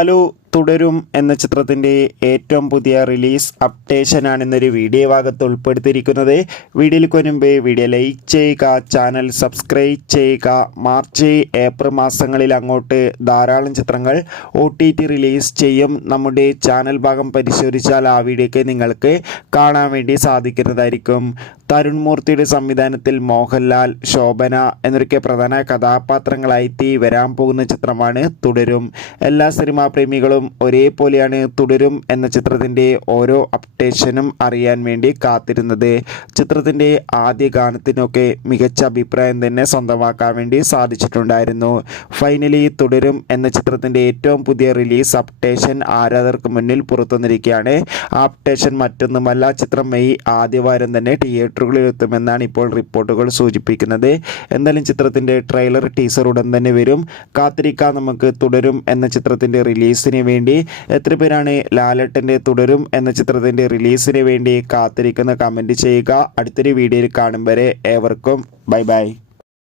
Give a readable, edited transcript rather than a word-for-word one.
Hello, തുടരും എന്ന ചിത്രത്തിൻ്റെ ഏറ്റവും പുതിയ റിലീസ് അപ്ഡേഷനാണ് ഇന്നൊരു വീഡിയോ ഭാഗത്ത് ഉൾപ്പെടുത്തിയിരിക്കുന്നത്. വീഡിയോയിലേക്ക് വരുമ്പോൾ വീഡിയോ ലൈക്ക് ചെയ്യുക, ചാനൽ സബ്സ്ക്രൈബ് ചെയ്യുക. മാർച്ച് ഏപ്രിൽ മാസങ്ങളിൽ അങ്ങോട്ട് ധാരാളം ചിത്രങ്ങൾ OTT റിലീസ് ചെയ്യും. നമ്മുടെ ചാനൽ ഭാഗം പരിശോധിച്ചാൽ ആ വീഡിയോയ്ക്ക് നിങ്ങൾക്ക് കാണാൻ വേണ്ടി സാധിക്കുന്നതായിരിക്കും. തരുൺ മൂർത്തിയുടെ സംവിധാനത്തിൽ മോഹൻലാൽ, ശോഭന എന്നൊക്കെ പ്രധാന കഥാപാത്രങ്ങളായി വരാൻ പോകുന്ന ചിത്രമാണ് തുടരും. എല്ലാ സിനിമാ പ്രേമികളും ഒരേപോലെയാണ് തുടരും എന്ന ചിത്രത്തിൻ്റെ ഓരോ അപ്ഡേഷനും അറിയാൻ വേണ്ടി കാത്തിരുന്നത്. ചിത്രത്തിൻ്റെ ആദ്യ ഗാനത്തിനൊക്കെ മികച്ച അഭിപ്രായം തന്നെ സ്വന്തമാക്കാൻ വേണ്ടി സാധിച്ചിട്ടുണ്ടായിരുന്നു. ഫൈനലി തുടരും എന്ന ചിത്രത്തിൻ്റെ ഏറ്റവും പുതിയ റിലീസ് അപ്ഡേഷൻ ആരാധകർക്ക് മുന്നിൽ പുറത്തുവന്നിരിക്കുകയാണ്. ആ അപ്ഡേഷൻ മറ്റൊന്നുമല്ല, ചിത്രം മെയ് ആദ്യവാരം തന്നെ തിയേറ്ററുകളിൽ എത്തുമെന്നാണ് ഇപ്പോൾ റിപ്പോർട്ടുകൾ സൂചിപ്പിക്കുന്നത്. എന്തായാലും ചിത്രത്തിൻ്റെ ട്രെയിലർ, ടീസർ ഉടൻ തന്നെ വരും. കാത്തിരിക്കാം നമുക്ക് തുടരും എന്ന ചിത്രത്തിൻ്റെ റിലീസിന് വേണ്ടി. എത്ര പേരാണ് ലാലേട്ടൻ്റെ തുടരും എന്ന ചിത്രത്തിൻ്റെ റിലീസിന് വേണ്ടി കാത്തിരിക്കുന്ന കമൻറ്റ് ചെയ്യുക. അടുത്തൊരു വീഡിയോയിൽ കാണും വരെ ഏവർക്കും ബൈ ബൈ.